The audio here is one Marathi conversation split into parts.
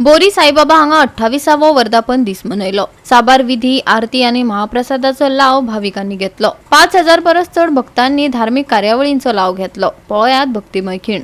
बोरी साईबाबा हांगा 28वो वर्धापन दीस मनयलो। साबार विधी, आरती आणि महाप्रसादाचो लाव भाविकांनी घेतलो। 5000 परस चड भक्तांनी धार्मिक कार्यावळींचो लाव घेतलो। पळयात भक्तिमय खीण।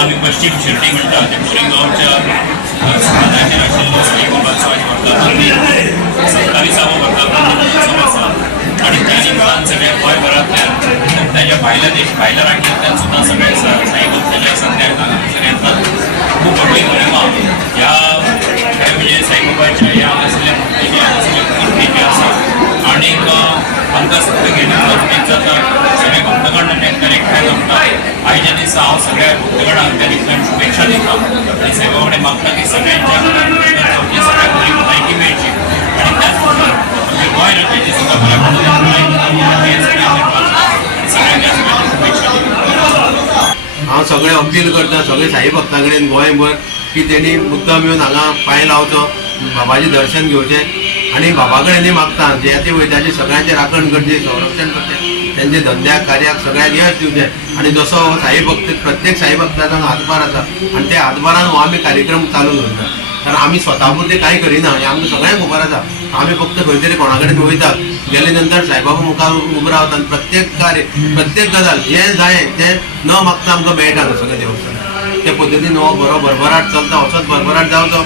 आम्ही पश्चिम शिर्डी म्हणतात ते कोरेगावच्या समाजाचे आशिल्लो साईबाबाचो आज वर्धापन 27वो वर्धापन उत्सव आसा आणि त्या निमतान सगळ्या गोंयभरांतल्यान ताच्या भायल्या राज्यांतल्यान सुद्दां सगळे साईभक्तांच्या सगळ्यांना खूब व्हडली महिमा ह्या म्हणजे साईबाबाच्या ह्या हांगासरल्या मुर्तीची हांगासरल्या मुर्तीची आसा आनीक आमकां सगळें घेवन जाता सगळ्या भक्तगण एकट्यान एकठांय जमतात। आयच्या दिसा हांव सगळ्या भक्तगणांक त्या निमतान शुभेच्छा दिता आनी साईबाबा कडेन मागता की सगळ्यांच्या घरांत सगळ्या बरी भलायकी मेळची आनी त्याच प्रमाण आमच्या गोंय राज्याची सुद्दां बऱ्या प्रमाणात सगळ्यांच्या शुभेच्छा दिता। हांव सगळे अपील करता सगळे साई भक्तां कडेन गोंयभर की तेणी मुद्दाम येवन हांगा पांय लावचो, बाबाचें दर्शन घेवचें आनी बाबा कडेन मागता जे ते वयताचे सगळ्यांचे राखण करचे, संरक्षण करचें, त्यांचे धंद्याक कार्याक सगळ्याक यश दिवचें आनी जसो साई भक्त प्रत्येक साई भक्ताचो हातभार आसा आनी त्या हातभारान हो आमी कार्यक्रम चालू दवरता। कारण आमी स्वता पुरते कांय करिना हें आमकां सगळ्यांक खबर आसा। आमी फक्त खंय तरी कोणा कडेन वयतात, गेले नंतर साईबाबा मुखार उबो रावता आनी प्रत्येक कार्य प्रत्येक गजाल जें जायें तें न मागता आमकां मेळटा सगळें देवस्थान। ते पद्दतीन हो बरो भरभराट चलता, असोच भरभराट जावचो,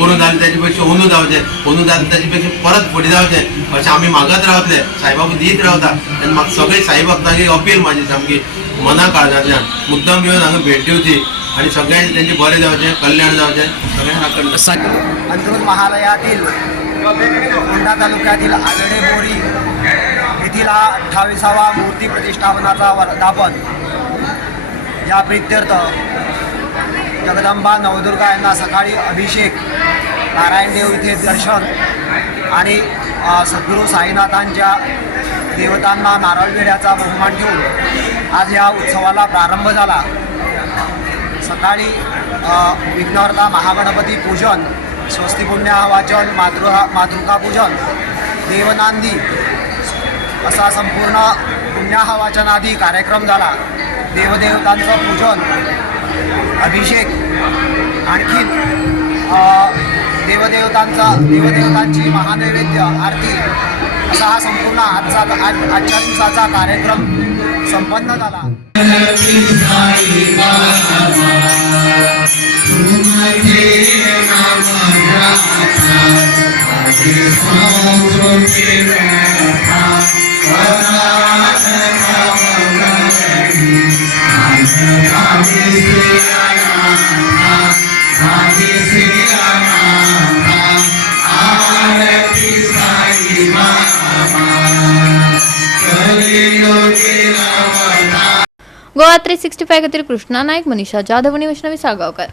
उणू जालें तेजे पेक्षा उणू जावचें, उणू जालें तेजे पेक्षा परत फुडें जावचें अशें आमी मागत रावतले। साईबाबा दीत रावता आनी म्हाका सगळे साई भक्तांक एक अपील म्हाजी सामकी मना काळजांतल्यान मुद्दाम येवन हांगा भेट दिवची आणि सगळ्यांचे त्यांचे बरे जावचें, कल्याण जावचें, सगळ्यांना अंत्रुज महालयातील औंढा तालुक्यातील आगडे बोरी येथील 28वा मूर्ती प्रतिष्ठापनाचा वर्धापन या प्रित्यर्थ जगदंबा नवदुर्गा यांना सकाळी अभिषेक, नारायण देव इथे दर्शन आणि सद्गुरू साईनाथांच्या देवतांना नारळ वेड्याचा बहुमान ठेवून आज या उत्सवाला प्रारंभ झाला। सकाळी विघ्नहर्ता महागणपती पूजन, स्वस्ती पुण्य वाचन, मातृका पूजन, देवनांदी असा संपूर्ण पुण्याहा वाचनादी कार्यक्रम झाला। देवदेवतांचं पूजन, अभिषेक, आणखी देवदेवतांची महानैवेद्य आरती असा हा संपूर्ण आजच्या दिवसाचा कार्यक्रम संपन्न झाला। गोवा 365 खातीर कृष्णा नायक, मनीषा जाधव आनी वैष्णवी साळगांवकर।